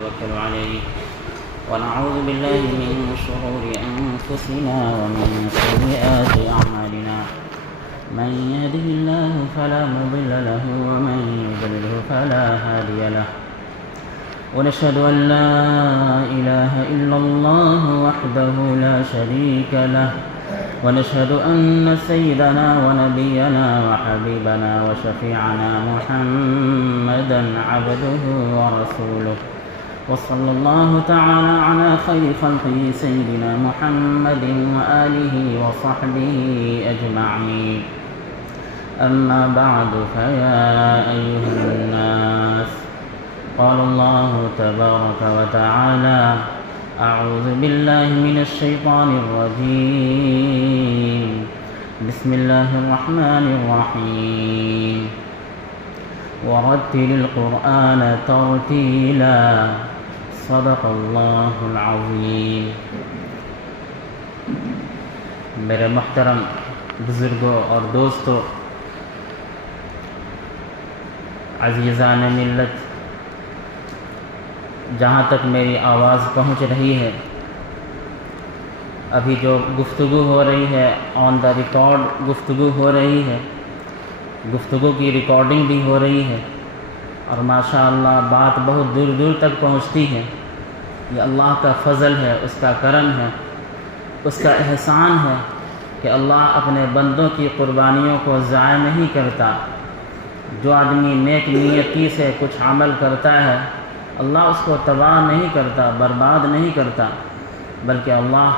نتوكل عليه ونعوذ بالله من شرور أنفسنا ومن سيئات أعمالنا من يهده الله فلا مضل له ومن يضلله فلا هادي له ونشهد أن لا إله إلا الله وحده لا شريك له ونشهد أن سيدنا ونبينا وحبيبنا وشفيعنا محمدا عبده ورسوله وصلى الله تعالى على خير خلقه سيدنا محمد وآله وصحبه أجمعين أما بعد فيا أيها الناس قال الله تبارك وتعالى أعوذ بالله من الشيطان الرجيم بسم الله الرحمن الرحيم ورتل القرآن ترتيلا صدق اللہ العظیم۔ میرے محترم بزرگوں اور دوستوں، عزیزان ملت، جہاں تک میری آواز پہنچ رہی ہے، ابھی جو گفتگو ہو رہی ہے آن دا ریکارڈ گفتگو ہو رہی ہے، گفتگو کی ریکارڈنگ بھی ہو رہی ہے، اور ماشاءاللہ بات بہت دور دور تک پہنچتی ہے۔ یہ اللہ کا فضل ہے، اس کا کرم ہے، اس کا احسان ہے کہ اللہ اپنے بندوں کی قربانیوں کو ضائع نہیں کرتا۔ جو آدمی نیک نیتی سے کچھ عمل کرتا ہے، اللہ اس کو تباہ نہیں کرتا، برباد نہیں کرتا، بلکہ اللہ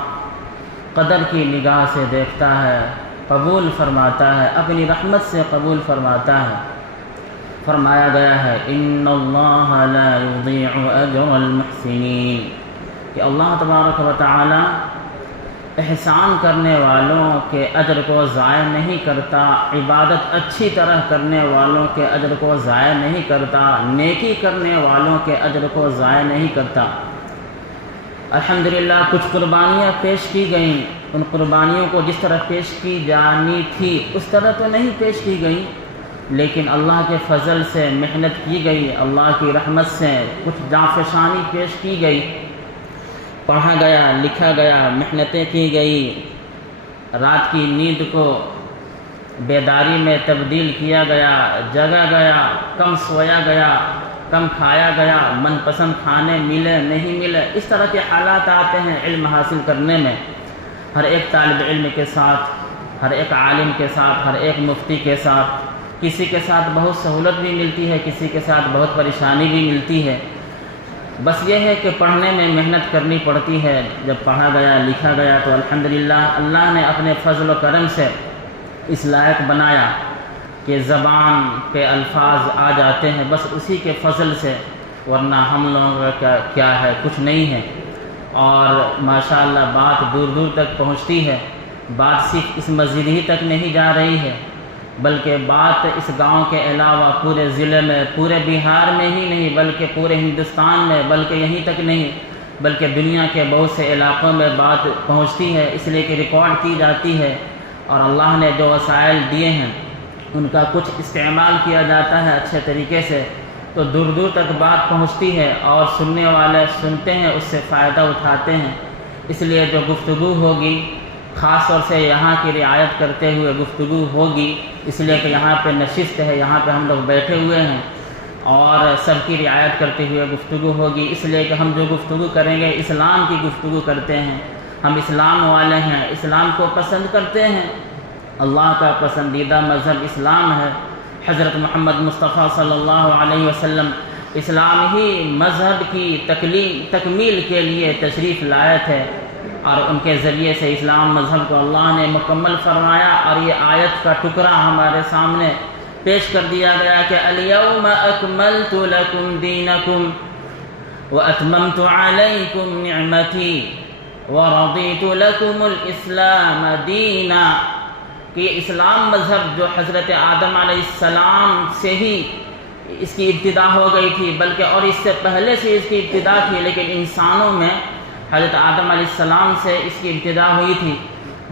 قدر کی نگاہ سے دیکھتا ہے، قبول فرماتا ہے، اپنی رحمت سے قبول فرماتا ہے۔ فرمایا گیا ہے ان اللہ لا یضیع اجر المحسنین، کہ اللہ تبارک و تعالی احسان کرنے والوں کے اجر کو ضائع نہیں کرتا، عبادت اچھی طرح کرنے والوں کے اجر کو ضائع نہیں کرتا، نیکی کرنے والوں کے اجر کو ضائع نہیں کرتا۔ الحمدللہ کچھ قربانیاں پیش کی گئیں، ان قربانیوں کو جس طرح پیش کی جانی تھی اس طرح تو نہیں پیش کی گئیں، لیکن اللہ کے فضل سے محنت کی گئی، اللہ کی رحمت سے کچھ جانفشانی پیش کی گئی، پڑھا گیا، لکھا گیا، محنتیں کی گئی، رات کی نیند کو بیداری میں تبدیل کیا گیا، جگا گیا، کم سویا گیا، کم کھایا گیا، من پسند کھانے ملے نہیں ملے، اس طرح کے حالات آتے ہیں علم حاصل کرنے میں۔ ہر ایک طالب علم کے ساتھ، ہر ایک عالم کے ساتھ، ہر ایک مفتی کے ساتھ، کسی کے ساتھ بہت سہولت بھی ملتی ہے، کسی کے ساتھ بہت پریشانی بھی ملتی ہے۔ بس یہ ہے کہ پڑھنے میں محنت کرنی پڑتی ہے۔ جب پڑھا گیا، لکھا گیا تو الحمدللہ اللہ نے اپنے فضل و کرم سے اس لائق بنایا کہ زبان کے الفاظ آ جاتے ہیں، بس اسی کے فضل سے، ورنہ ہم لوگوں کا کیا ہے، کچھ نہیں ہے۔ اور ماشاءاللہ بات دور دور تک پہنچتی ہے، بات صرف اس مسجد ہی تک نہیں جا رہی ہے، بلکہ بات اس گاؤں کے علاوہ پورے ضلع میں، پورے بہار میں ہی نہیں بلکہ پورے ہندوستان میں، بلکہ یہیں تک نہیں بلکہ دنیا کے بہت سے علاقوں میں بات پہنچتی ہے، اس لیے کہ ریکارڈ کی جاتی ہے، اور اللہ نے جو وسائل دیے ہیں ان کا کچھ استعمال کیا جاتا ہے اچھے طریقے سے، تو دور دور تک بات پہنچتی ہے، اور سننے والے سنتے ہیں، اس سے فائدہ اٹھاتے ہیں۔ اس لیے جو گفتگو ہوگی خاص طور سے یہاں کی رعایت کرتے ہوئے گفتگو ہوگی، اس لیے کہ یہاں پہ نشست ہے، یہاں پہ ہم لوگ بیٹھے ہوئے ہیں، اور سب کی رعایت کرتے ہوئے گفتگو ہوگی، اس لیے کہ ہم جو گفتگو کریں گے اسلام کی گفتگو کرتے ہیں، ہم اسلام والے ہیں، اسلام کو پسند کرتے ہیں، اللہ کا پسندیدہ مذہب اسلام ہے۔ حضرت محمد مصطفیٰ صلی اللہ علیہ وسلم اسلام ہی مذہب کی تکمیل کے لیے تشریف لائے تھے، اور ان کے ذریعے سے اسلام مذہب کو اللہ نے مکمل فرمایا، اور یہ آیت کا ٹکڑا ہمارے سامنے پیش کر دیا گیا کہ الیوم اکملت لکم دینکم واتممت علیکم نعمتی ورضیت لکم الاسلام دینا، کہ اسلام مذہب جو حضرت آدم علیہ السلام سے ہی اس کی ابتدا ہو گئی تھی، بلکہ اور اس سے پہلے سے اس کی ابتدا تھی، لیکن انسانوں میں حضرت آدم علیہ السلام سے اس کی ابتدا ہوئی تھی۔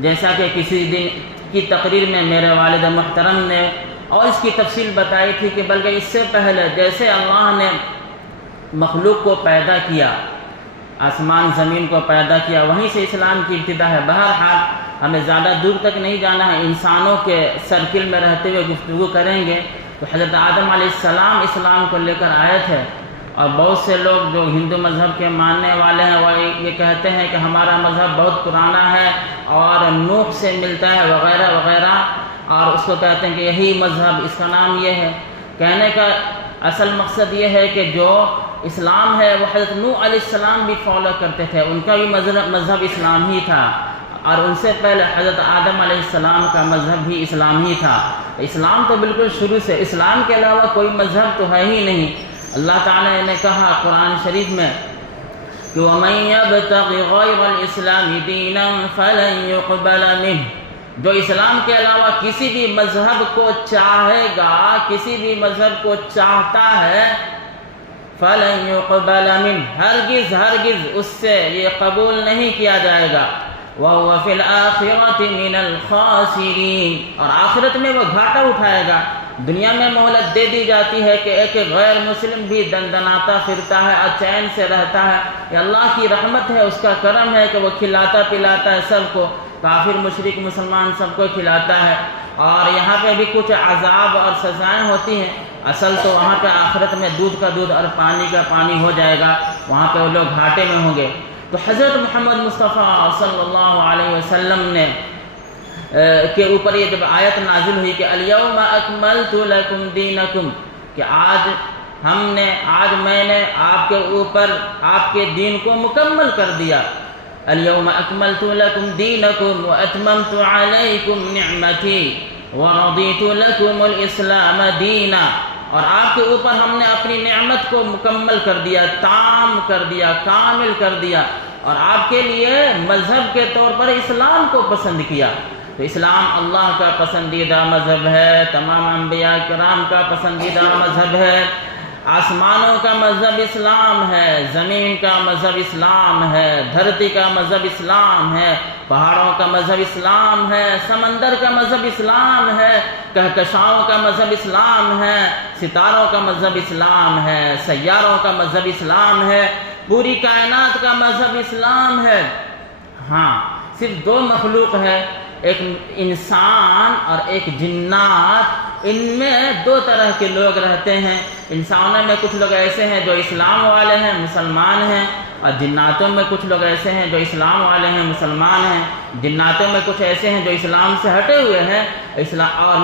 جیسا کہ کسی دن کی تقریر میں میرے والد محترم نے اور اس کی تفصیل بتائی تھی کہ بلکہ اس سے پہلے جیسے اللہ نے مخلوق کو پیدا کیا، آسمان زمین کو پیدا کیا، وہیں سے اسلام کی ابتدا ہے۔ بہرحال ہمیں زیادہ دور تک نہیں جانا ہے، انسانوں کے سرکل میں رہتے ہوئے گفتگو کریں گے تو حضرت آدم علیہ السلام اسلام کو لے کر آئے تھے، اور بہت سے لوگ جو ہندو مذہب کے ماننے والے ہیں وہ یہ کہتے ہیں کہ ہمارا مذہب بہت پرانا ہے اور نوح سے ملتا ہے وغیرہ وغیرہ، اور اس کو کہتے ہیں کہ یہی مذہب، اس کا نام یہ ہے۔ کہنے کا اصل مقصد یہ ہے کہ جو اسلام ہے وہ حضرت نوح علیہ السلام بھی فالو کرتے تھے، ان کا بھی مذہب اسلام ہی تھا، اور ان سے پہلے حضرت آدم علیہ السلام کا مذہب بھی اسلام ہی تھا۔ اسلام تو بالکل شروع سے، اسلام کے علاوہ کوئی مذہب تو ہے ہی نہیں۔ اللہ تعالیٰ نے کہا قرآن شریف میں کہ وَمَن يَبْتَغِ غَيْرَ الْإِسْلَامِ دِينًا فَلَن يُقْبَلَ مِنْهُ، جو اسلام کے علاوہ کسی بھی مذہب کو چاہے گا، کسی بھی مذہب کو چاہتا ہے، فَلَن يُقْبَلَ مِنْهُ، ہرگز ہرگز اس سے یہ قبول نہیں کیا جائے گا، وَهُوَ فِي الْآخِرَةِ مِنَ الْخَاسِرِينَ، اور آخرت میں وہ گھاٹا اٹھائے گا۔ دنیا میں مہلت دے دی جاتی ہے کہ ایک غیر مسلم بھی دندناتا پھرتا ہے اور چین سے رہتا ہے، یہ اللہ کی رحمت ہے، اس کا کرم ہے کہ وہ کھلاتا پلاتا ہے سب کو، کافر مشرک مسلمان سب کو کھلاتا ہے، اور یہاں پہ بھی کچھ عذاب اور سزائیں ہوتی ہیں، اصل تو وہاں پہ آخرت میں دودھ کا دودھ اور پانی کا پانی ہو جائے گا، وہاں پہ وہ لوگ گھاٹے میں ہوں گے۔ تو حضرت محمد مصطفیٰ صلی اللہ علیہ وسلم نے کے اوپر یہ جب آیت نازل ہوئی کہ الیوم اکملت لکم دینکم، کہ آج میں نے آپ کے اوپر آپ کے دین کو مکمل کر دیا، الیوم اکملت لکم دینکم واتممت علیکم نعمتی ورضیت لکم الاسلام دینا، اور آپ کے اوپر ہم نے اپنی نعمت کو مکمل کر دیا، تام کر دیا، کامل کر دیا، اور آپ کے لیے مذہب کے طور پر اسلام کو پسند کیا۔ تو اسلام اللہ کا پسندیدہ مذہب ہے، تمام انبیاء کرام کا پسندیدہ مذہب ہے، آسمانوں کا مذہب اسلام ہے، زمین کا مذہب اسلام ہے، دھرتی کا مذہب اسلام ہے، پہاڑوں کا مذہب اسلام ہے، سمندر کا مذہب اسلام ہے، کہکشاؤں کا مذہب اسلام ہے، ستاروں کا مذہب اسلام ہے، سیاروں کا مذہب اسلام ہے، پوری کائنات کا مذہب اسلام ہے۔ ہاں، صرف دو مخلوق ہے، ایک انسان اور ایک جنات، ان میں دو طرح کے لوگ رہتے ہیں۔ انسانوں میں کچھ لوگ ایسے ہیں جو اسلام والے ہیں، مسلمان ہیں، اور جناتوں میں کچھ لوگ ایسے ہیں جو اسلام والے ہیں، مسلمان ہیں۔ جناتوں میں کچھ ایسے ہیں جو اسلام سے ہٹے ہوئے ہیں، اور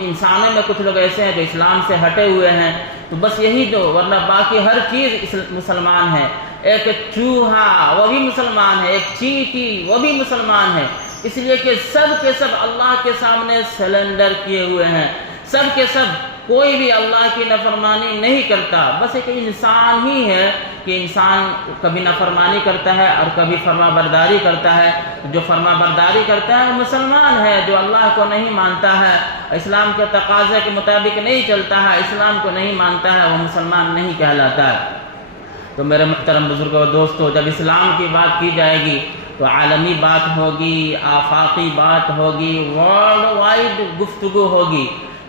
انسانوں میں کچھ لوگ ایسے ہیں جو اسلام سے ہٹے ہوئے ہیں۔ تو بس یہی دو، ورنہ باقی ہر چیز مسلمان ہے۔ ایک چوہا وہ بھی مسلمان ہے، ایک چیٹی وہ بھی مسلمان ہے، اس لیے کہ سب کے سب اللہ کے سامنے سلنڈر کیے ہوئے ہیں، سب کے سب، کوئی بھی اللہ کی نافرمانی نہیں کرتا۔ بس ایک انسان ہی ہے کہ انسان کبھی نافرمانی کرتا ہے اور کبھی فرما برداری کرتا ہے۔ جو فرما برداری کرتا ہے وہ مسلمان ہے، جو اللہ کو نہیں مانتا ہے، اسلام کے تقاضے کے مطابق نہیں چلتا ہے، اسلام کو نہیں مانتا ہے، وہ مسلمان نہیں کہلاتا ہے۔ تو میرے محترم بزرگوں اور دوستو، جب اسلام کی بات کی جائے گی تو عالمی بات ہوگی، آفاقی بات ہوگی، ورلڈ وائڈ گفتگو ہوگی،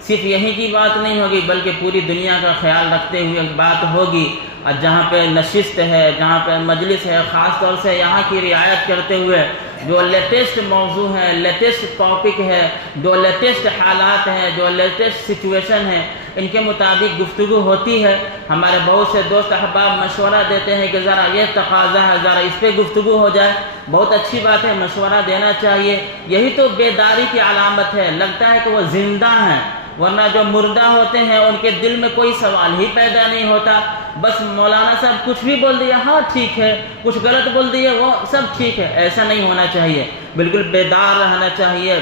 صرف یہیں کی بات نہیں ہوگی بلکہ پوری دنیا کا خیال رکھتے ہوئے بات ہوگی۔ اور جہاں پہ نشست ہے، جہاں پہ مجلس ہے، خاص طور سے یہاں کی رعایت کرتے ہوئے جو لیٹسٹ موضوع ہے، لیٹسٹ ٹاپک ہے، جو لیٹسٹ حالات ہیں، جو لیٹسٹ سچویشن ہے، ان کے مطابق گفتگو ہوتی ہے۔ ہمارے بہت سے دوست احباب مشورہ دیتے ہیں کہ ذرا یہ تقاضا ہے، ذرا اس پہ گفتگو ہو جائے۔ بہت اچھی بات ہے، مشورہ دینا چاہیے، یہی تو بیداری کی علامت ہے۔ لگتا ہے کہ وہ زندہ ہیں، ورنہ جو مردہ ہوتے ہیں ان کے دل میں کوئی سوال ہی پیدا نہیں ہوتا۔ بس مولانا صاحب کچھ بھی بول دیا، ہاں ٹھیک ہے، کچھ غلط بول دیا، وہ سب ٹھیک ہے۔ ایسا نہیں ہونا چاہیے، بالکل بیدار رہنا چاہیے،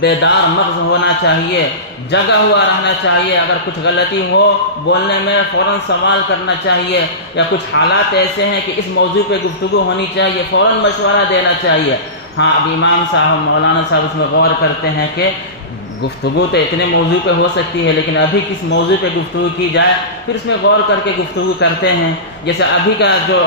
بیدار مغز ہونا چاہیے، جگا ہوا رہنا چاہیے۔ اگر کچھ غلطی ہو بولنے میں فوراً سوال کرنا چاہیے، یا کچھ حالات ایسے ہیں کہ اس موضوع پہ گفتگو ہونی چاہیے، فوراً مشورہ دینا چاہیے۔ ہاں، اب امام صاحب، مولانا صاحب اس میں غور کرتے ہیں کہ گفتگو تو اتنے موضوع پہ ہو سکتی ہے، لیکن ابھی کس موضوع پہ گفتگو کی جائے، پھر اس میں غور کر کے گفتگو کرتے ہیں۔ جیسے ابھی کا جو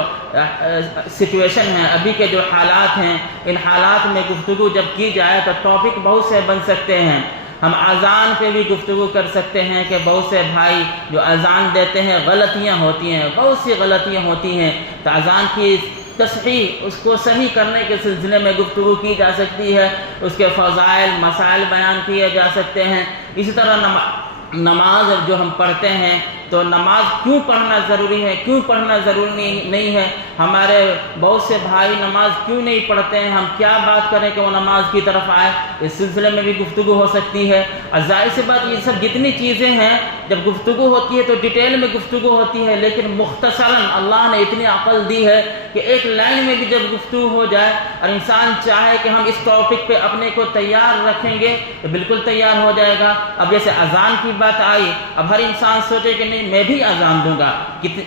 سچویشن ہے، ابھی کے جو حالات ہیں، ان حالات میں گفتگو جب کی جائے تو ٹاپک بہت سے بن سکتے ہیں۔ ہم اذان پہ بھی گفتگو کر سکتے ہیں کہ بہت سے بھائی جو اذان دیتے ہیں غلطیاں ہوتی ہیں، بہت سی غلطیاں ہوتی ہیں، تو اذان کی تصحیح، اس کو صحیح کرنے کے سلسلے میں گفتگو کی جا سکتی ہے، اس کے فضائل مسائل بیان کیے جا سکتے ہیں۔ اسی طرح نماز جو ہم پڑھتے ہیں تو نماز کیوں پڑھنا ضروری ہے، کیوں پڑھنا ضروری نہیں ہے، ہمارے بہت سے بھائی نماز کیوں نہیں پڑھتے ہیں، ہم کیا بات کریں کہ وہ نماز کی طرف آئے، اس سلسلے میں بھی گفتگو ہو سکتی ہے۔ اور ظاہر سی بات یہ سب جتنی چیزیں ہیں جب گفتگو ہوتی ہے تو ڈیٹیل میں گفتگو ہوتی ہے، لیکن مختصراً اللہ نے اتنی عقل دی ہے کہ ایک لائن میں بھی جب گفتگو ہو جائے اور انسان چاہے کہ ہم اس ٹاپک پہ اپنے کو تیار رکھیں گے تو بالکل تیار ہو جائے گا۔ اب جیسے اذان کی بات آئی، اب ہر انسان سوچے کہ نہیں میں بھی اذان دوں گا،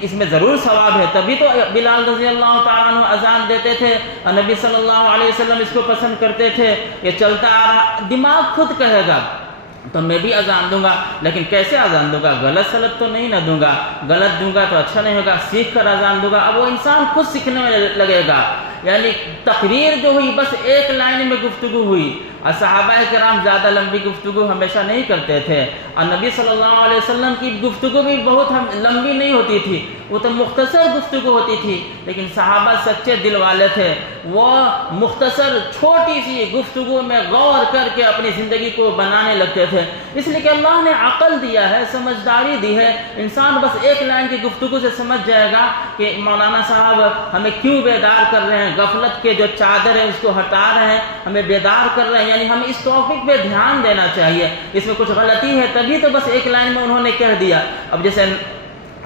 اس میں ضرور ثواب ہے، تبھی تو بلال رضی اللہ تعالیٰ عنہ اذان دیتے تھے اور نبی صلی اللہ علیہ وسلم اس کو پسند کرتے تھے۔ یہ چلتا آ رہا، دماغ خود کہے گا تو میں بھی اذان دوں گا، لیکن کیسے اذان دوں گا، غلط سلط تو نہیں نہ دوں گا، غلط دوں گا تو اچھا نہیں ہوگا، سیکھ کر اذان دوں گا۔ اب وہ انسان خود سیکھنے میں لگے گا، یعنی تقریر جو ہوئی بس ایک لائن میں گفتگو ہوئی، اور صحابہ کرام زیادہ لمبی گفتگو ہمیشہ نہیں کرتے تھے، اور نبی صلی اللہ علیہ وسلم کی گفتگو بھی بہت لمبی نہیں ہوتی تھی، وہ تو مختصر گفتگو ہوتی تھی، لیکن صحابہ سچے دل والے تھے، وہ مختصر چھوٹی سی گفتگو میں غور کر کے اپنی زندگی کو بنانے لگتے تھے۔ اس لیے کہ اللہ نے عقل دیا ہے، سمجھداری دی ہے، انسان بس ایک لائن کی گفتگو سے سمجھ جائے گا کہ مولانا صاحب ہمیں کیوں بیدار کر رہے ہیں، غفلت کے جو چادر ہے اس کو ہٹا رہے ہیں، ہمیں بیدار کر رہے ہیں، یعنی ہمیں اس ٹاپک پہ دھیان دینا چاہیے، اس میں کچھ غلطی ہے، تبھی تو بس ایک لائن میں انہوں نے کہہ دیا۔ اب جیسے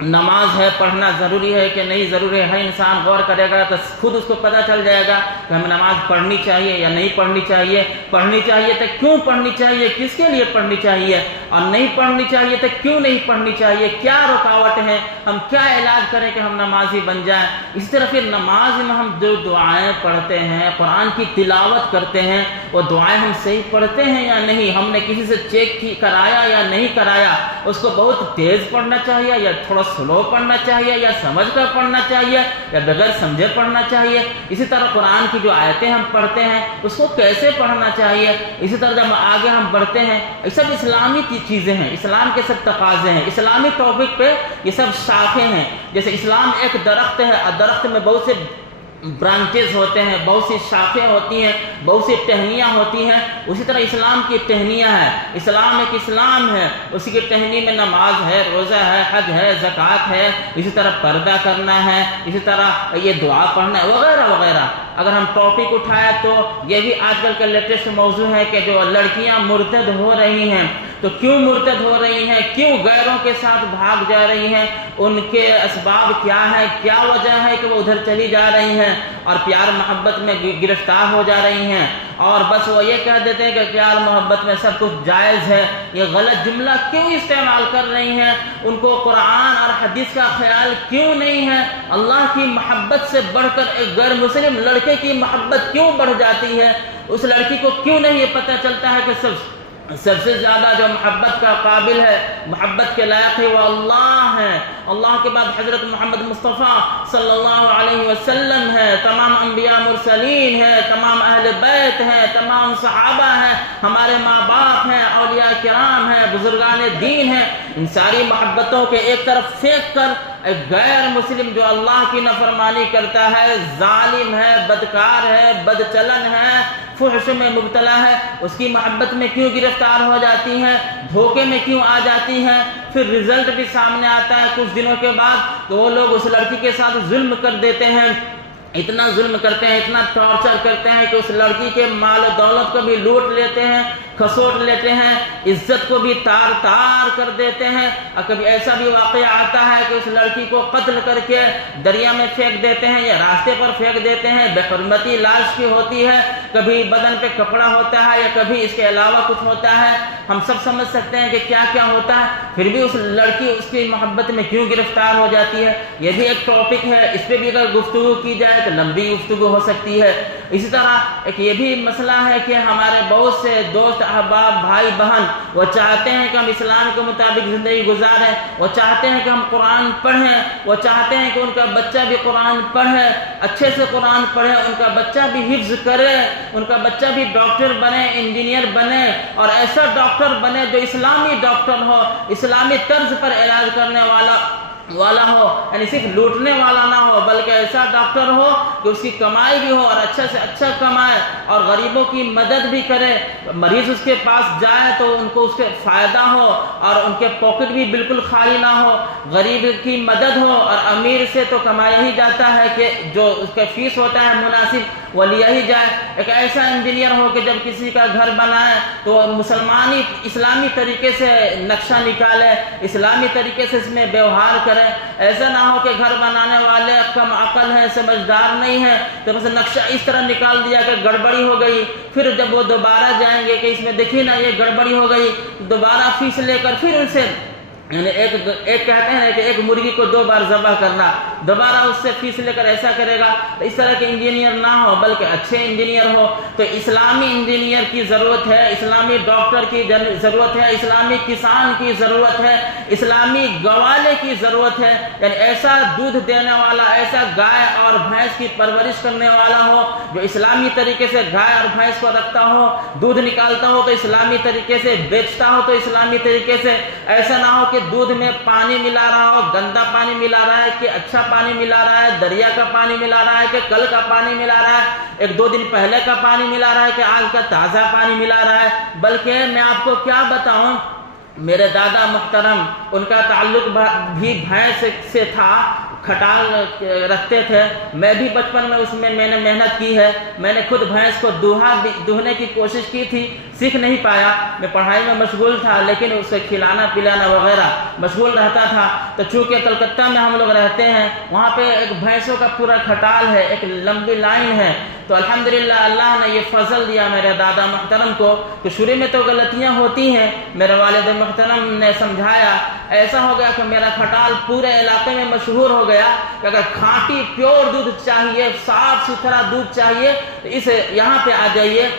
نماز ہے، پڑھنا ضروری ہے کہ نہیں ضروری ہے، ہر انسان غور کرے گا تو خود اس کو پتہ چل جائے گا کہ ہمیں نماز پڑھنی چاہیے یا نہیں پڑھنی چاہیے، پڑھنی چاہیے تو کیوں پڑھنی چاہیے، کس کے لیے پڑھنی چاہیے، اور نہیں پڑھنی چاہیے تو کیوں نہیں پڑھنی چاہیے، کیا رکاوٹ ہے، ہم کیا علاج کریں کہ ہم نمازی بن جائیں۔ اسی طرح پھر نماز میں ہم جو دعائیں پڑھتے ہیں، قرآن کی تلاوت کرتے ہیں، وہ دعائیں ہم صحیح پڑھتے ہیں یا نہیں، ہم نے کسی سے چیک کرایا یا نہیں کرایا، اس کو بہت تیز پڑھنا چاہیے یا تھوڑا سلو پڑھنا چاہیے، یا سمجھ کر پڑھنا چاہیے یا بغیر سمجھے پڑھنا چاہیے۔ اسی طرح قرآن کی جو آیتیں ہم پڑھتے ہیں اس کو کیسے پڑھنا چاہیے۔ اسی طرح جب آگے ہم بڑھتے ہیں، یہ سب اسلامی چیزیں ہیں، اسلام کے سب تقاضے ہیں، اسلامی ٹاپک پہ یہ سب شاخیں ہیں۔ جیسے اسلام ایک درخت ہے اور درخت میں بہت سے برانچز ہوتے ہیں، بہت سی شاخیں ہوتی ہیں، بہت سی ٹہنیاں ہوتی ہیں، اسی طرح اسلام کی ٹہنیاں ہیں۔ اسلام ایک اسلام ہے، اسی کی ٹہنی میں نماز ہے، روزہ ہے، حج ہے، زکوٰۃ ہے، اسی طرح پردہ کرنا ہے، اسی طرح یہ دعا پڑھنا ہے، وغیرہ وغیرہ۔ اگر ہم ٹاپک اٹھائے تو یہ بھی آج کل کا لیٹسٹ موضوع ہے کہ جو لڑکیاں مرتد ہو رہی ہیں، تو کیوں مرتد ہو رہی ہیں، کیوں غیروں کے ساتھ بھاگ جا رہی ہیں، ان کے اسباب کیا ہے، کیا وجہ ہے کہ وہ ادھر چلی جا رہی ہیں اور پیار محبت میں گرفتار ہو جا رہی ہیں، اور بس وہ یہ کہہ دیتے ہیں کہ پیار محبت میں سب کچھ جائز ہے۔ یہ غلط جملہ کیوں استعمال کر رہی ہیں، ان کو قرآن اور حدیث کا خیال کیوں نہیں ہے، اللہ کی محبت سے بڑھ کر ایک غیر مسلم لڑکے کی محبت کیوں بڑھ جاتی ہے، اس لڑکی کو کیوں نہیں یہ پتہ چلتا ہے کہ سب سے زیادہ جو محبت کا قابل ہے، محبت کے لائق ہے، وہ اللہ ہے، اللہ کے بعد حضرت محمد مصطفیٰ صلی اللہ علیہ وسلم ہے، تمام انبیاء مرسلین ہے، تمام اہل بیت ہیں، تمام صحابہ ہیں، ہمارے ماں باپ ہیں، اولیاء کرام ہیں، بزرگان دین ہیں۔ ان ساری محبتوں کے ایک طرف پھینک کر ایک غیر مسلم جو اللہ کی نافرمانی کرتا ہے، ظالم ہے، بدکار ہے، بدچلن ہے، فحش میں مبتلا ہے، اس کی محبت میں کیوں گرفتار ہو جاتی ہیں، دھوکے میں کیوں آ جاتی ہیں، پھر رزلٹ بھی سامنے آتا ہے کچھ دنوں کے بعد تو وہ لوگ اس لڑکی کے ساتھ ظلم کر دیتے ہیں، اتنا ظلم کرتے ہیں، اتنا ٹارچر کرتے ہیں کہ اس لڑکی کے مال و دولت کو بھی لوٹ لیتے ہیں، کھسوٹ لیتے ہیں، عزت کو بھی تار تار کر دیتے ہیں، اور کبھی ایسا بھی واقعہ آتا ہے کہ اس لڑکی کو قتل کر کے دریا میں پھینک دیتے ہیں یا راستے پر پھینک دیتے ہیں، بے حرمتی لاش کی ہوتی ہے، کبھی بدن پہ کپڑا ہوتا ہے یا کبھی اس کے علاوہ کچھ ہوتا ہے، ہم سب سمجھ سکتے ہیں کہ کیا کیا ہوتا ہے، پھر بھی اس لڑکی اس کی محبت میں کیوں گرفتار ہو جاتی ہے۔ یہ بھی ایک ٹاپک ہے، اس پہ بھی اگر گفتگو کی جائے ہے تو لمبی گفتگو ہو سکتی ہے۔ اسی طرح ایک یہ بھی مسئلہ ہے کہ ہمارے بہت سے دوست احباب بھائی بہن وہ چاہتے ہیں کہ ہم اسلام کے مطابق زندگی گزاریں، وہ چاہتے ہیں کہ ہم قرآن پڑھیں، وہ چاہتے ہیں کہ ان کا بچہ بھی قرآن پڑھے، اچھے سے قرآن پڑھے، ان کا بچہ بھی حفظ کرے، ان کا بچہ بھی ڈاکٹر بنے، انجینئر بنے، اور ایسا ڈاکٹر بنے جو اسلامی ڈاکٹر ہو، اسلامی طرز پر علاج کرنے والا ہو، یعنی صرف لوٹنے والا نہ ہو بلکہ ایسا ڈاکٹر ہو کہ اس کی کمائی بھی ہو اور اچھا سے اچھا کمائے اور غریبوں کی مدد بھی کرے، مریض اس کے پاس جائے تو ان کو اس کے فائدہ ہو اور ان کے پاکٹ بھی بالکل خالی نہ ہو، غریب کی مدد ہو، اور امیر سے تو کمایا ہی جاتا ہے کہ جو اس کا فیس ہوتا ہے مناسب وہ لیا ہی جائے۔ ایک ایسا انجینئر ہو کہ جب کسی کا گھر بنائے تو مسلمانی اسلامی طریقے سے نقشہ نکالے، اسلامی طریقے سے اس میں ویوہار کرے، ایسا نہ ہو کہ گھر بنانے والے کم عقل ہیں، سمجھدار نہیں ہیں، تو بس نقشہ اس طرح نکال دیا کہ گڑبڑی ہو گئی، پھر جب وہ دوبارہ جائیں گے کہ اس میں دیکھیے نا یہ گڑبڑی ہو گئی، دوبارہ فیس لے کر پھر ان سے یعنی ایک کہتے ہیں کہ ایک مرغی کو 2 بار ذبح کرنا، دوبارہ اس سے فیس لے کر ایسا کرے گا، تو اس طرح کے انجینئر نہ ہو بلکہ اچھے انجینئر ہو۔ تو اسلامی انجینئر کی ضرورت ہے، اسلامی ڈاکٹر کی ضرورت ہے، اسلامی کسان کی ضرورت ہے، اسلامی گوالے کی ضرورت ہے، یعنی ایسا دودھ دینے والا، ایسا گائے اور بھینس کی پرورش کرنے والا ہو جو اسلامی طریقے سے گائے اور بھینس کو رکھتا ہو، دودھ نکالتا ہو تو اسلامی طریقے سے بیچتا ہو تو اسلامی طریقے سے، ایسا نہ ہو کہ دودھ میں پانی ملا رہا ہو، گندا پانی ملا رہا ہے کہ اچھا پانی ملا رہا ہے، دریا کا پانی ملا رہا ہے کہ کل کا پانی ملا رہا ہے، 1-2 دن پہلے کا پانی ملا رہا ہے کہ آج کا تازہ پانی ملا رہا ہے۔ بلکہ میں آپ کو کیا بتاؤں، میرے دادا محترم ان کا تعلق بھی بھینس سے تھا، کھٹال رکھتے تھے، میں بھی بچپن میں اس میں نے محنت کی ہے، میں نے خود بھینس کو دوہنے کی کوشش کی تھی، سیکھ نہیں پایا، میں پڑھائی میں مشغول تھا لیکن اسے کھلانا پلانا وغیرہ مشغول رہتا تھا۔ تو چونکہ کلکتہ میں ہم لوگ رہتے ہیں، وہاں پہ ایک بھینسوں کا پورا کھٹال ہے، ایک لمبی لائن ہے، تو الحمدللہ اللہ نے یہ فضل دیا میرے دادا محترم کو کہ شروع میں تو غلطیاں ہوتی ہیں، میرے والد محترم نے سمجھایا، ایسا ہو گیا کہ میرا کھٹال پورے علاقے میں مشہور ہو گیا کہ اگر کھانٹی پیور دودھ چاہیے، صاف ستھرا دودھ چاہیے تو یہاں پہ آ جائیے،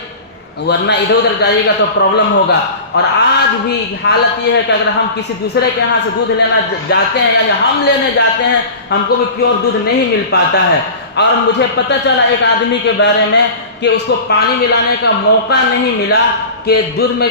ورنہ ادھر ادھر جائیے گا تو پرابلم ہوگا۔ اور آج بھی حالت یہ ہے کہ اگر ہم کسی دوسرے کے یہاں سے دودھ لینا جاتے ہیں، یعنی ہم لینے جاتے ہیں، ہم کو بھی پیور دودھ نہیں مل پاتا ہے۔ اور مجھے پتہ چلا ایک آدمی کے بارے میں کہ اس کو پانی ملانے کا موقع نہیں ملا، کہ دودھ میں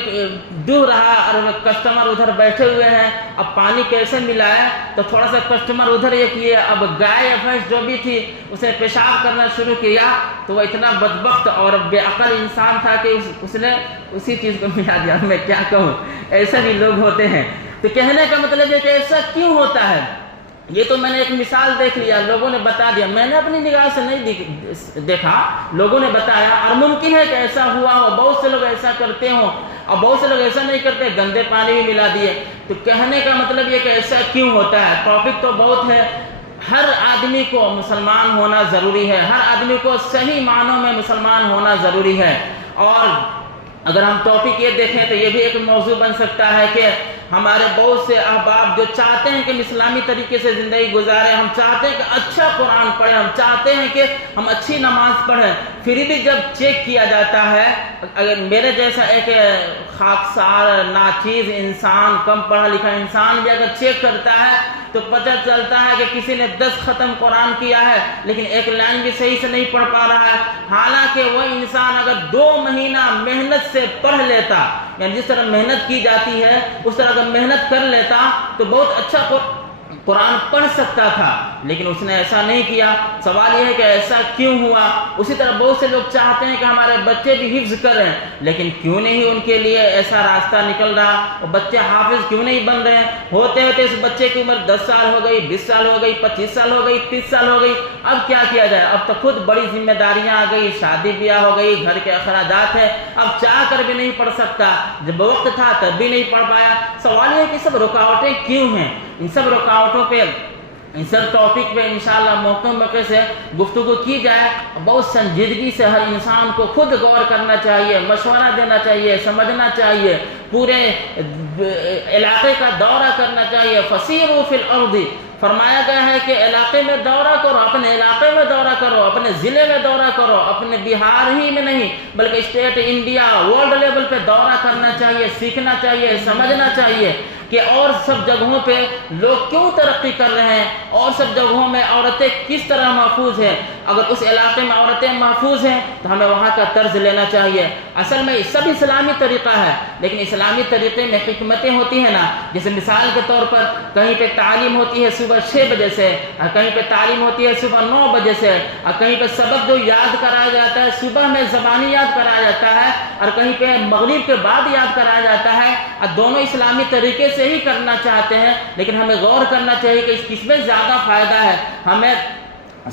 ڈوب رہا اور کسٹمر ادھر بیٹھے ہوئے ہیں، اب پانی کیسے ملائے، تو تھوڑا سا کسٹمر ادھر یہ کیے، اب گائے یا بھینس جو بھی تھی اسے پیشاب کرنا شروع کیا، تو وہ اتنا بدبخت اور بے عقل انسان تھا کہ اس نے اسی چیز کو ملا دیا۔ میں کیا کہوں، ایسے بھی لوگ ہوتے ہیں۔ تو کہنے کا مطلب ہے کہ ایسا کیوں ہوتا ہے، یہ تو میں نے ایک مثال دیکھ لیا، لوگوں نے بتا دیا، میں نے اپنی نگاہ سے نہیں دیکھا، لوگوں نے بتایا، اور ممکن ہے کہ ایسا ہوا ہو، بہت سے لوگ ایسا کرتے ہوں، اور بہت سے لوگ ایسا نہیں کرتے، گندے پانی بھی ملا دیے۔ تو کہنے کا مطلب یہ کہ ایسا کیوں ہوتا ہے، ٹاپک تو بہت ہے۔ ہر آدمی کو مسلمان ہونا ضروری ہے، ہر آدمی کو صحیح معنوں میں مسلمان ہونا ضروری ہے۔ اور اگر ہم ٹاپک یہ دیکھیں تو یہ بھی ایک موضوع بن سکتا ہے کہ ہمارے بہت سے احباب جو چاہتے ہیں کہ ہم اسلامی طریقے سے زندگی گزاریں، ہم چاہتے ہیں کہ اچھا قرآن پڑھیں، ہم چاہتے ہیں کہ ہم اچھی نماز پڑھیں، پھر بھی جب چیک کیا جاتا ہے، اگر میرے جیسا ایک خاکسار ناچیز انسان، کم پڑھا لکھا انسان بھی اگر چیک کرتا ہے تو پتہ چلتا ہے کہ کسی نے 10 ختم قرآن کیا ہے لیکن ایک لائن بھی صحیح سے نہیں پڑھ پا رہا ہے، حالانکہ وہ انسان اگر 2 مہینہ محنت سے پڑھ لیتا، یعنی جس طرح محنت کی جاتی ہے اس طرح اگر محنت کر لیتا تو بہت اچھا قرآن پڑھ سکتا تھا، لیکن اس نے ایسا نہیں کیا۔ سوال یہ ہے کہ ایسا کیوں ہوا؟ اسی طرح بہت سے لوگ چاہتے ہیں کہ ہمارے بچے بھی حفظ کریں، لیکن کیوں نہیں ان کے لیے ایسا راستہ نکل رہا، بچے حافظ کیوں نہیں بن رہے؟ ہوتے ہوتے اس بچے کی عمر 10 سال ہو گئی، 20 سال ہو گئی، 25 سال ہو گئی، 30 سال ہو گئی، اب کیا کیا جائے؟ اب تو خود بڑی ذمہ داریاں آ گئی، شادی بیاہ ہو گئی، گھر کے اخراجات ہیں، اب چاہ کر بھی نہیں پڑھ سکتا، جب وقت تھا تب بھی نہیں پڑھ پایا۔ سوال یہ ہے کہ سب رکاوٹیں کیوں ہیں؟ ان سب رکاوٹوں پہ، ان سب ٹاپک پہ انشاءاللہ موقع سے گفتگو کی جائے، بہت سنجیدگی سے ہر انسان کو خود غور کرنا چاہیے، مشورہ دینا چاہیے، سمجھنا چاہیے، پورے علاقے کا دورہ کرنا چاہیے۔ فسیروا فی الارض فرمایا گیا ہے کہ علاقے میں دورہ کرو، اپنے علاقے میں دورہ کرو، اپنے ضلع میں دورہ کرو، اپنے بہار ہی میں نہیں بلکہ اسٹیٹ انڈیا ورلڈ لیول پہ دورہ کرنا چاہیے، سیکھنا چاہیے، سمجھنا چاہیے کہ اور سب جگہوں پہ لوگ کیوں ترقی کر رہے ہیں، اور سب جگہوں میں عورتیں کس طرح محفوظ ہیں۔ اگر اس علاقے میں عورتیں محفوظ ہیں تو ہمیں وہاں کا طرز لینا چاہیے۔ اصل میں سب اسلامی طریقہ ہے، لیکن اسلامی طریقے میں حکمتیں ہوتی ہیں نا، جیسے مثال کے طور پر کہیں پہ تعلیم ہوتی ہے صبح 6 بجے سے، اور کہیں پہ تعلیم ہوتی ہے صبح 9 بجے سے، اور کہیں پہ سبق جو یاد کرایا جاتا ہے صبح میں زبانی یاد کرایا جاتا ہے، اور کہیں پہ مغرب کے بعد یاد کرایا جاتا ہے، اور دونوں اسلامی طریقے سے ہی کرنا چاہتے ہیں، لیکن ہمیں غور کرنا چاہیے کہ کس میں زیادہ فائدہ ہے۔ ہمیں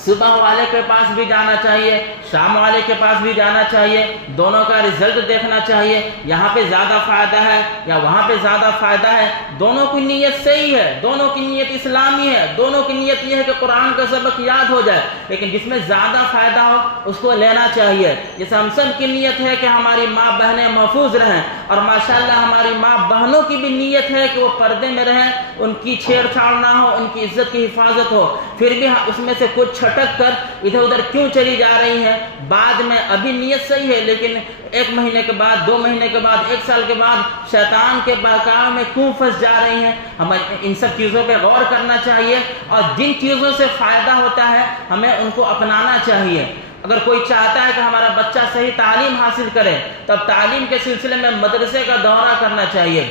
صبح والے کے پاس بھی جانا چاہیے، شام والے کے پاس بھی جانا چاہیے، دونوں کا رزلٹ دیکھنا چاہیے، یہاں پہ زیادہ فائدہ ہے یا وہاں پہ زیادہ فائدہ ہے۔ دونوں کی نیت صحیح ہے، دونوں کی نیت اسلامی ہے، دونوں کی نیت یہ ہے کہ قرآن کا سبق یاد ہو جائے، لیکن جس میں زیادہ فائدہ ہو اس کو لینا چاہیے۔ جیسے ہم سب کی نیت ہے کہ ہماری ماں بہنیں محفوظ رہیں، اور ماشاءاللہ ہماری ماں بہنوں کی بھی نیت ہے کہ وہ پردے میں رہیں، ان کی چھیڑ چھاڑ نہ ہو، ان کی عزت کی حفاظت ہو، پھر بھی اس میں سے کچھ چھٹک کر ادھر ادھر کیوں چلی جا رہی ہیں، بعد میں ابھی نیت صحیح ہے لیکن 1 مہینے کے بعد، 2 مہینے کے بعد، 1 سال کے بعد شیطان کے بہکاوے میں کیوں پھنس جا رہی ہیں۔ ہمیں ان سب چیزوں پہ غور کرنا چاہیے، اور جن چیزوں سے فائدہ ہوتا ہے ہمیں ان کو اپنانا چاہیے۔ اگر کوئی چاہتا ہے کہ ہمارا بچہ صحیح تعلیم حاصل کرے تو اب تعلیم کے سلسلے میں مدرسے کا دورہ کرنا چاہیے۔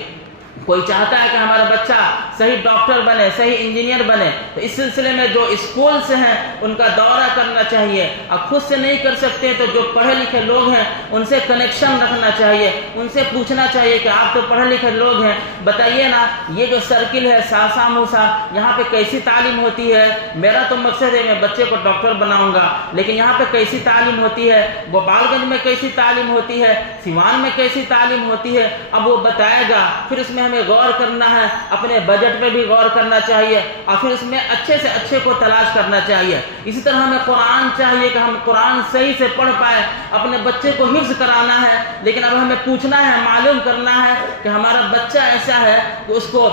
کوئی چاہتا ہے کہ ہمارا بچہ صحیح ڈاکٹر بنے، صحیح انجینئر بنے، تو اس سلسلے میں جو اسکولز ہیں ان کا دورہ کرنا چاہیے۔ اب خود سے نہیں کر سکتے تو جو پڑھے لکھے لوگ ہیں ان سے کنیکشن رکھنا چاہیے، ان سے پوچھنا چاہیے کہ آپ تو پڑھے لکھے لوگ ہیں، بتائیے نا یہ جو سرکل ہے ساسا موسا یہاں پہ کیسی تعلیم ہوتی ہے؟ میرا تو مقصد ہے میں بچے کو ڈاکٹر بناؤں گا، لیکن یہاں پہ کیسی تعلیم ہوتی ہے؟ گوپال گنج میں کیسی تعلیم ہوتی ہے؟ سیوان میں کیسی تعلیم ہوتی ہے؟ اب وہ بتائے گا، پھر اس میں ہمیں غور کرنا ہے، اپنے بجٹ پہ بھی غور کرنا چاہیے، اور پھر اس میں اچھے سے اچھے کو تلاش کرنا چاہیے۔ اسی طرح ہمیں قرآن چاہیے کہ ہم قرآن صحیح سے پڑھ پائے، اپنے بچے کو حفظ کرانا ہے، لیکن اب ہمیں پوچھنا ہے، معلوم کرنا ہے کہ ہمارا بچہ ایسا ہے کہ اس کو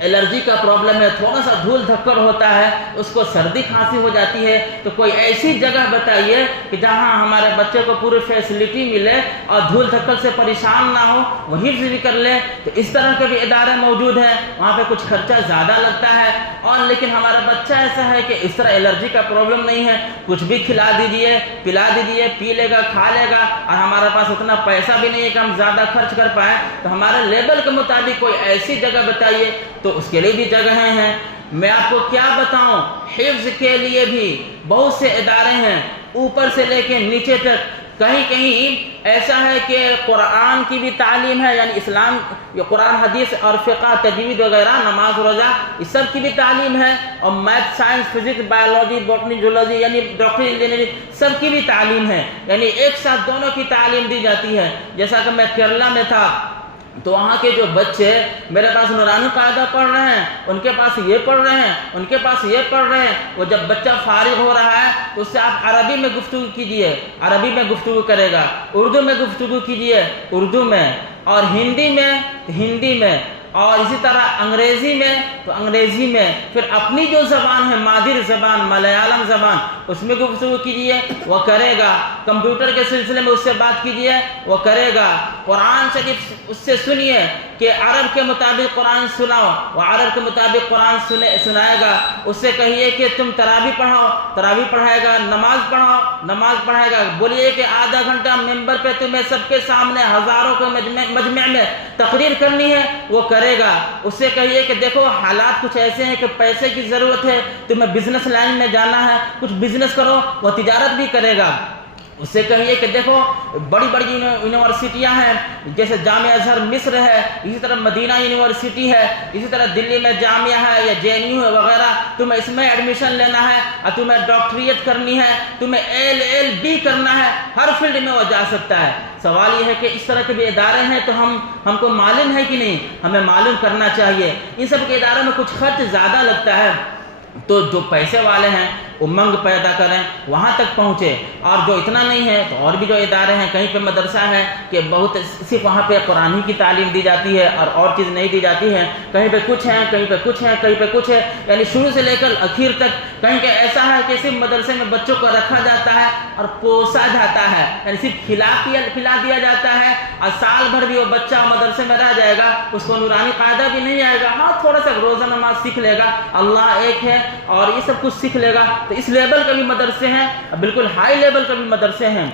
الرجی کا پرابلم ہے، تھوڑا سا دھول دھکڑ ہوتا ہے، اس کو سردی کھانسی ہو جاتی ہے، تو کوئی ایسی جگہ بتائیے کہ جہاں ہمارے بچے کو پوری فیسلٹی ملے اور دھول دھکڑ سے پریشان نہ ہو، وہ حفظ بھی کر لے۔ تو اس طرح کے بھی ادارے موجود ہیں، وہاں پہ کچھ خرچہ زیادہ لگتا ہے، اور لیکن ہمارا بچہ ایسا ہے کہ اس طرح الرجی کا پرابلم نہیں ہے، کچھ بھی کھلا دیجئے، پلا دیجئے، پی لے گا، کھا لے گا، اور ہمارے پاس اتنا پیسہ بھی نہیں ہے کہ ہم زیادہ خرچ کر پائیں، تو ہمارے لیبل کے مطابق کوئی ایسی جگہ بتائیے، تو اس کے لیے بھی جگہیں ہیں۔ میں آپ کو کیا بتاؤں، حفظ کے لیے بھی بہت سے ادارے ہیں، اوپر سے لے کے نیچے تک۔ کہیں کہیں ایسا ہے کہ قرآن کی بھی تعلیم ہے، یعنی اسلام یہ قرآن حدیث اور فقہ تجوید وغیرہ، نماز روزہ، اس سب کی بھی تعلیم ہے، اور math science physics biology botany zoology یعنی ڈاکٹری انجینئرنگ سب کی بھی تعلیم ہے، یعنی ایک ساتھ دونوں کی تعلیم دی جاتی ہے۔ جیسا کہ میں کیرلا میں تھا تو وہاں کے جو بچے میرے پاس نورانی قاعدہ پڑھ رہے ہیں، ان کے پاس یہ پڑھ رہے ہیں، ان کے پاس یہ پڑھ رہے ہیں، وہ جب بچہ فارغ ہو رہا ہے تو اس سے آپ عربی میں گفتگو کیجئے، عربی میں گفتگو کرے گا، اردو میں گفتگو کیجئے، اردو میں، اور ہندی میں ہندی میں، اور اسی طرح انگریزی میں تو انگریزی میں، پھر اپنی جو زبان ہے مادر زبان ملیالم زبان اس میں گفتگو کیجئے، وہ کرے گا۔ کمپیوٹر کے سلسلے میں اس سے بات کیجئے، وہ کرے گا۔ قرآن شریف اس سے سنیے کہ عرب کے مطابق قرآن سناؤ، وہ عرب کے مطابق قرآن سنائے گا۔ اس سے کہیے کہ تم تراویح پڑھاؤ، تراویح پڑھائے گا، نماز پڑھاؤ، نماز پڑھائے گا۔ بولیے کہ آدھا گھنٹہ ممبر پہ تمہیں سب کے سامنے ہزاروں کے مجمع میں تقریر کرنی ہے، وہ کرے گا۔ اس سے کہیے کہ دیکھو حالات کچھ ایسے ہیں کہ پیسے کی ضرورت ہے، تمہیں بزنس لائن میں جانا ہے، کچھ بزنس کرو، وہ تجارت بھی کرے گا۔ اس سے کہیے کہ دیکھو بڑی بڑی یونیورسٹیاں ہیں، جیسے جامعہ ازہر مصر ہے، اسی طرح مدینہ یونیورسٹی ہے، اسی طرح دلی میں جامعہ ہے یا JNU ہے وغیرہ، تمہیں اس میں ایڈمیشن لینا ہے، اور تمہیں ڈاکٹریٹ کرنی ہے، تمہیں LLB کرنا ہے، ہر فیلڈ میں وہ جا سکتا ہے۔ سوال یہ ہے کہ اس طرح کے بھی ادارے ہیں تو ہم کو معلوم ہے کہ نہیں؟ ہمیں معلوم کرنا چاہیے۔ ان سب کے اداروں میں کچھ خرچ زیادہ لگتا ہے، تو جو پیسے والے ہیں امنگ پیدا کریں، وہاں تک پہنچے۔ اور جو اتنا نہیں ہے تو اور بھی جو ادارے ہیں، کہیں پہ مدرسہ ہے کہ بہت صرف وہاں پہ قرآن ہی کی تعلیم دی جاتی ہے اور چیز نہیں دی جاتی ہے، کہیں پہ کچھ ہے، کہیں پہ کچھ ہے، کہیں پہ کچھ ہے، یعنی شروع سے لے کر آخر تک کہیں کہ ایسا ہے کہ صرف مدرسے میں بچوں کو رکھا جاتا ہے اور پوسا جاتا ہے، یعنی صرف کھلا دیا جاتا ہے، اور سال بھر بھی وہ بچہ مدرسے میں رہ جائے گا، اس کو نورانی قاعدہ بھی نہیں آئے گا، ہاں تھوڑا سا روزہ نماز سیکھ لے گا، اللہ ایک ہے اور یہ سب کچھ سیکھ لے گا۔ تو اس لیول کے بھی مدرسے ہیں، بالکل ہائی لیول کے بھی مدرسے ہیں۔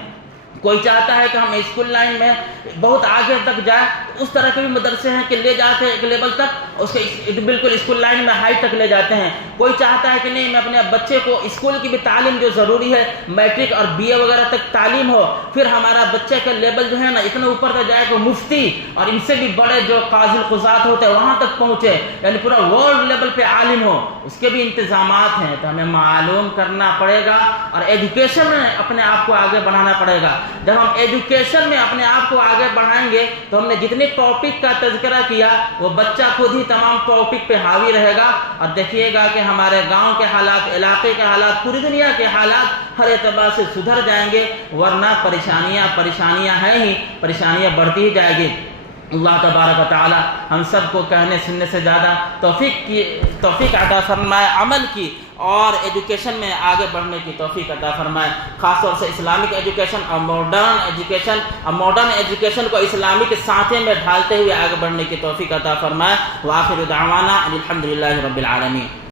کوئی چاہتا ہے کہ ہم اسکول لائن میں بہت آگے تک جائیں، اس طرح کے بھی مدرسے ہیں کہ لے جاتے ہیں ایک لیول تک، اس کے بالکل اسکول لائن میں ہائی تک لے جاتے ہیں۔ کوئی چاہتا ہے کہ نہیں، میں اپنے بچے کو اسکول کی بھی تعلیم جو ضروری ہے، میٹرک اور بی اے وغیرہ تک تعلیم ہو، پھر ہمارا بچے کا لیول جو ہے نا اتنا اوپر تک جائے کہ مفتی اور ان سے بھی بڑے جو قاضی القضات ہوتے ہیں وہاں تک پہنچے، یعنی پورا ورلڈ لیول پہ عالم ہو، اس کے بھی انتظامات ہیں۔ تو ہمیں معلوم کرنا پڑے گا اور ایجوکیشن میں اپنے آپ کو آگے بڑھانا پڑے گا۔ جب ہم ایجوکیشن میں اپنے آپ کو آگے بڑھائیں گے تو ہم نے جتنے ٹاپک کا تذکرہ کیا وہ بچہ خود ہی تمام ٹاپک پہ حاوی رہے گا، اور دیکھیے گا کہ ہمارے گاؤں کے حالات، علاقے کے حالات، پوری دنیا کے حالات ہر اعتبار سے سدھر جائیں گے، ورنہ پریشانیاں ہیں ہی، پریشانیاں بڑھتی ہی جائے گی۔ اللہ تبارک و تعالی ہم سب کو کہنے سننے سے زیادہ توفیق عطا فرمائے، عمل کی اور ایجوکیشن میں آگے بڑھنے کی توفیق عطا فرمائے، خاص طور سے اسلامک ایجوکیشن اور ماڈرن ایجوکیشن کو اسلامی کے سانچے میں ڈھالتے ہوئے آگے بڑھنے کی توفیق عطا فرمائے۔ وآخر دعوانا الحمدللہ رب العالمین۔